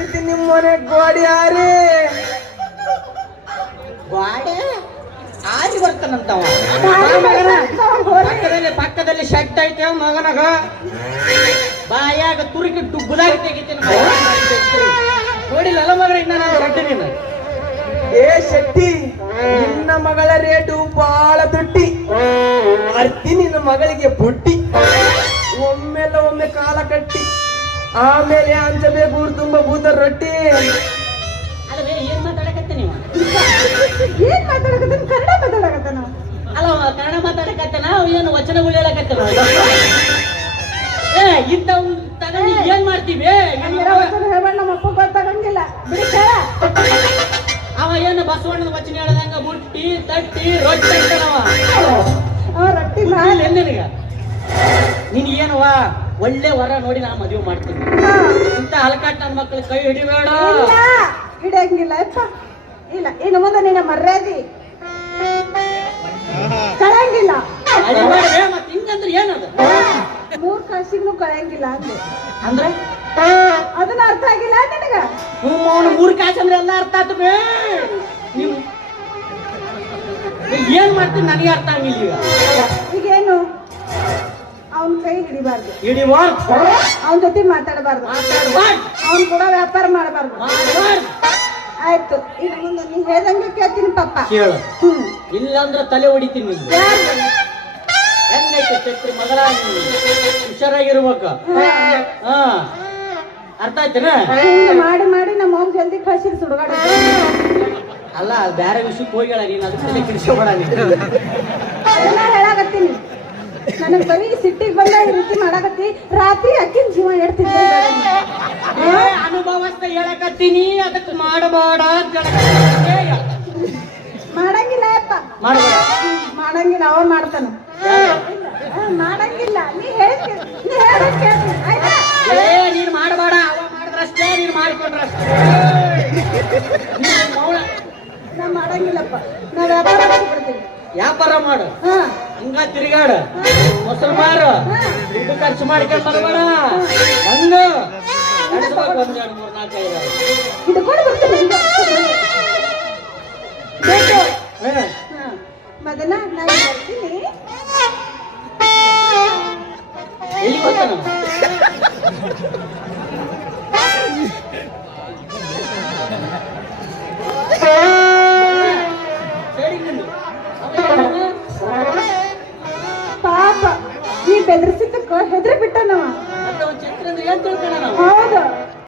ಕಟ್ಟಿದ್ದೀನಿ ನಿಮ್ಮನೆ ಗೋಡಿ ಆರಿ ಗಾಡಿ ಆರಿ ಬರ್ತಾನಂತವ ಪಕ್ಕದಲ್ಲಿ ಶೆಡ್ ಐತೆ ಮಗನಗ ಬಾಯಾಗ ತುರುಕಿ ಗುಲಾಬಿ ತೆಗಿತೀನಿ ನೋಡಿಲ್ಲ ಮಗನ ಇನ್ನ ನಾನು ಶೆಡ್ ನೀನು ಏ ಶೆಟ್ಟಿ ನಿನ್ನ ಮಗಳ ರೇಟು ಬಾಳ ತುಟ್ಟಿ ಅರ್ತಿ ನಿನ್ನ ಮಗಳಿಗೆ ಬುಟ್ಟಿ ಒಮ್ಮೆಲ್ಲ ಒಮ್ಮೆ ಕಾಲ ಕಟ್ಟಿ ಆಮೇಲೆ ಅಂಜಬೇಕು ಊರು ತುಂಬ ಭೂತ ರೊಟ್ಟಿ ಅಲ್ಲವೇ ಏನ್ ಮಾತಾಡಕತ್ತೆ ನೀವು ಏನ್ ಮಾತಾಡಕತ್ತ ಕನ್ನಡ ಮಾತಾಡಕತ್ತ ನಾವು ಅಲ್ಲ ಕನ್ನಡ ಮಾತಾಡಕತ್ತೆ ನಾವು ಏನು ವಚನಗಳು ಹೇಳಕತ್ತೆ ಏ ಇಂತ ತಗೊಂಡು ಏನ್ ಮಾಡ್ತೀವಿ ಹೇಳ್ಬೇಡ ನಮ್ಮ ಅಪ್ಪ ಗೊತ್ತಾಗಂಗಿಲ್ಲ ಬಿಡಿ ಕೇಳ ಅವ ಏನು ಬಸವಣ್ಣನ ವಚನ ಹೇಳ್ದಂಗ ಬುಟ್ಟಿ ತಟ್ಟಿ ರೊಟ್ಟಿ ಅಂತಾನವ ರೊಟ್ಟಿ ನಿನಗ ನೀನ್ ಏನವ ಒಳ್ಳೆ ವರ ನೋಡಿ ನಾ ಮದುವೆ ಮಾಡ್ತೀನಿ ಇಂತ ಹಲ್ಕಾಟ್ ನನ್ನ ಮಕ್ಕಳು ಕೈ ಹಿಡಿಬೇಡ ಹಿಡಿಯಂಗಿಲ್ಲ ಅಪ್ಪ ಇಲ್ಲ ಇನ್ನು ಮುಂದೆ ನಿನ್ನ ಮರ್ಯಾದಿ ಕಳೆಯಂಗಿಲ್ಲ ಮತ್ ಹಿಂಗಂದ್ರೆ ಏನದ 3 ಕಾಸಿಗೂ ಕಳೆಯಂಗಿಲ್ಲ ಅಂದೆ ಅಂದ್ರೆ ಅದನ್ನ ಅರ್ಥ ಆಗಿಲ್ಲ ನಿನಗ ಅವನು 3 ಕಾಸು ಅಂದ್ರೆ ಎಲ್ಲ ಅರ್ಥ ಆತ ಬೇ ನೀವು ಏನ್ ಮಾಡ್ತೀನಿ ನನಗೆ ಅರ್ಥ ಆಗಿಲ್ಲ ಈಗೇನು ಅವನ್ ಕೈ ಹಿಡಿಬಾರ್ದು ಅವನ ಜೊತೆ ಮಾತಾಡಬಾರ್ದು ಅವನ್ ಕೂಡ ವ್ಯಾಪಾರ ಮಾಡಬಾರ್ದು ಆಯ್ತು ಇನ್ನು ಮುಂದೆ ನೀ ಹೇಳ್ದಂಗೆ ಕೇಳ್ತೀನಿ ಪಪ್ಪ ಕೇಳು ಇಲ್ಲಾಂದ್ರೆ ತಲೆ ಹೊಡಿತೀನಿ ಹೆಂಗೈತೆ ಚಕ್ರಿ ಮಗಳ ಹುಷಾರಾಗಿರ್ಬೇಕು ಹಾ ಅರ್ಥ ಆಯ್ತೇನ ಮಾಡಿ ಮಾಡಿ ನಮ್ಮ ಅವ್ನ ಜಲ್ದಿ ಕಳ್ಸಿರಿ ಸುಡುಗಾಡ ಅಲ್ಲ ಬೇರೆ ವಿಷಯಕ್ಕೆ ಹೋಗ್ಯಾಳ ನೀನು ಅದಕ್ಕೆ ತಲೆ ಕೆಡಿಸ್ಕೊಬೇಡ ಅದನ್ನ ಹೇಳಾಕತ್ತೀನಿ ನನಗ್ ಬರೀ ಸಿಟ್ಟಿಗೆ ಬಂದ ಈ ರೀತಿ ಮಾಡಾಕತ್ತಿ ರಾತ್ರಿ ಅಕ್ಕಿನ ಜೀವ ಎಡ್ತಿದ್ದೆ ಅನುಭವಸ್ಥ ಹೇಳಕತ್ತೀನಿ ಅದಕ್ಕೆ ಮಾಡಬೇಡ ಮಾಡಂಗಿಲ್ಲ ಅಪ್ಪ ಮಾಡಂಗಿಲ್ಲ ಅವ ಮಾಡ್ತಾನ ಮಾಡಂಗಿಲ್ಲ ನೀ ನೀನ್ ಮಾಡಬೇಡ ಅವ ಮಾಡಿದ್ರಷ್ಟೇ ನೀನ್ ಮಾಡ್ಕೊಂಡ್ರಷ್ಟೇ ನಾ ಮಾಡಂಗಿಲ್ಲಪ್ಪ ನಾ ವ್ಯಾಪಾರ ಮಾಡ್ಬಿಡ್ತೀನಿ ವ್ಯಾಪಾರ ಮಾಡು ಹಂಗ ತಿರುಗಾಡು ಮೊಸರು ಮಾರು ದುಡ್ಡು ಖರ್ಚು ಮಾಡ್ಕೊಂಡು ಬರಬೇಡ ಹಂಗ ನಡೆಸ್ಬೇಕು 1 2 3 4 5 ಹಿಡ್ಕೊಂಡು ಬರ್ತೀನಿ ಮದನ ನಾನು ಬರ್ತೀನಿ ಎಲ್ಲಿ ಬರ್ತಾನ ಪಾಪ ಈ ಬೆದರ್ಸಿದ್ದಕ್ಕ ಹೆದರಿ ಬಿಟ್ಟ ನಾವ ಚಿತ್ರ ಏನ್ ತಿಳ್ಕೊಂಡ